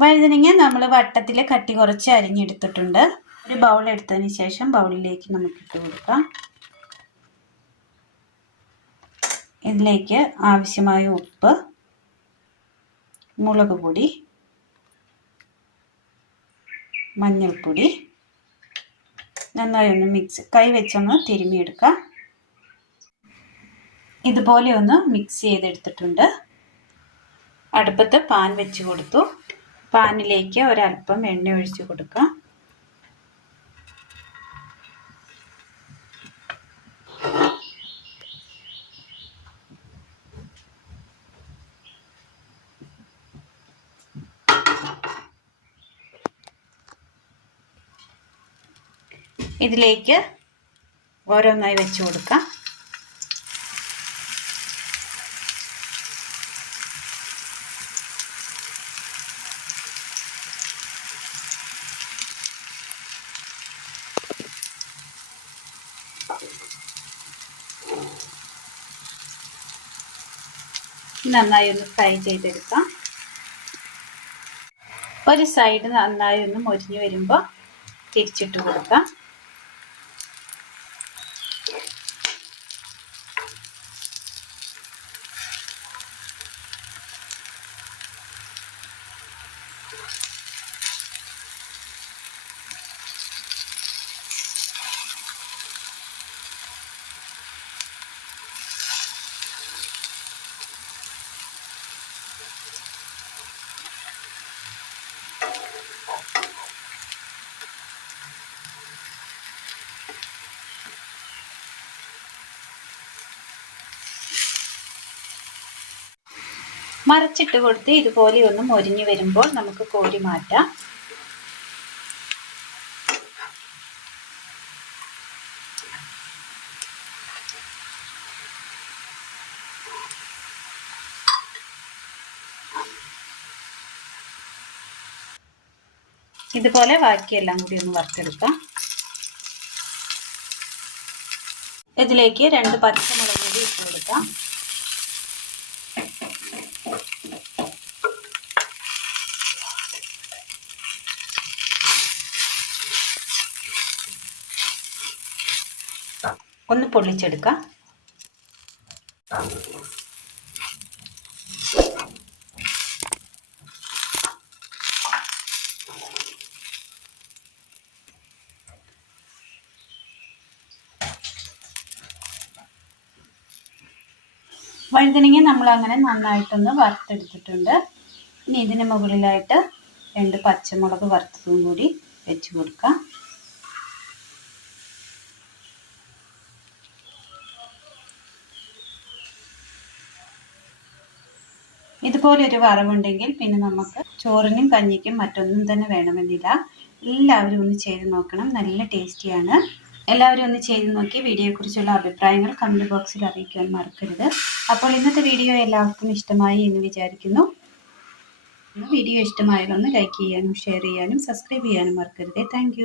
വഴുതനങ്ങ നമ്മൾ വട്ടത്തിൽ കട്ടി കുറച്ച് അരിഞ്ഞെടുത്തിട്ടുണ്ട്. ഒരു ബൗൾ എടുത്തതിന് ശേഷം ബൗളിലേക്ക് നമുക്ക് ഇട്ട് കൊടുക്കാം. ഇതിലേക്ക് ആവശ്യമായ ഉപ്പ്, മുളക് പൊടി, മഞ്ഞൾപ്പൊടി നന്നായി ഒന്ന് കൈ വെച്ചൊന്ന് തിരുമ്മിയെടുക്കാം. ഇതുപോലെ ഒന്ന് മിക്സ് ചെയ്തെടുത്തിട്ടുണ്ട്. അടുപ്പത്ത് പാൻ വെച്ച് കൊടുത്തു. പാനിലേക്ക് ഒരല്പം എണ്ണ ഒഴിച്ച് കൊടുക്കാം. ഇതിലേക്ക് ഓരോന്നായി വെച്ച് കൊടുക്കാം. നന്നായി ഒന്ന് ഫ്രൈ ചെയ്തെടുക്കാം. ഒരു സൈഡ് നന്നായി ഒന്ന് മൊരിഞ്ഞു വരുമ്പോൾ തിരിച്ചിട്ട് കൊടുക്കാം. മറിച്ചിട്ട് കൊടുത്ത് ഇതുപോലെ ഒന്ന് മൊരിഞ്ഞു വരുമ്പോൾ നമുക്ക് കോരി മാറ്റാം. ഇതുപോലെ ബാക്കിയെല്ലാം കൂടി ഒന്ന് വറുത്തെടുക്കാം. ഇതിലേക്ക് 2 പച്ചമുളക് കൂടി ഇട്ട് കൊടുക്കാം. ഒന്ന് പൊള്ളിച്ചെടുക്കാം. വഴുതനങ്ങ നമ്മൾ അങ്ങനെ നന്നായിട്ടൊന്ന് വറുത്തെടുത്തിട്ടുണ്ട്. ഇനി ഇതിന് മുകളിലായിട്ട് 2 പച്ചമുളക് വറുത്തതും കൂടി വെച്ച് കൊടുക്കാം. ഇതുപോലെ ഒരു വറവുണ്ടെങ്കിൽ പിന്നെ നമുക്ക് ചോറിനും കഞ്ഞിക്കും മറ്റൊന്നും തന്നെ വേണമെന്നില്ല. എല്ലാവരും ഒന്ന് ചെയ്ത് നോക്കണം. നല്ല ടേസ്റ്റിയാണ്. എല്ലാവരും ഒന്ന് ചെയ്ത് നോക്കി വീഡിയോയെക്കുറിച്ചുള്ള അഭിപ്രായങ്ങൾ കമൻറ്റ് ബോക്സിൽ അറിയിക്കാൻ മറക്കരുത്. അപ്പോൾ ഇന്നത്തെ വീഡിയോ എല്ലാവർക്കും ഇഷ്ടമായി എന്ന് വിചാരിക്കുന്നു. വീഡിയോ ഇഷ്ടമായാലൊന്ന് ലൈക്ക് ചെയ്യാനും ഷെയർ ചെയ്യാനും സബ്സ്ക്രൈബ് ചെയ്യാനും മറക്കരുത്. താങ്ക്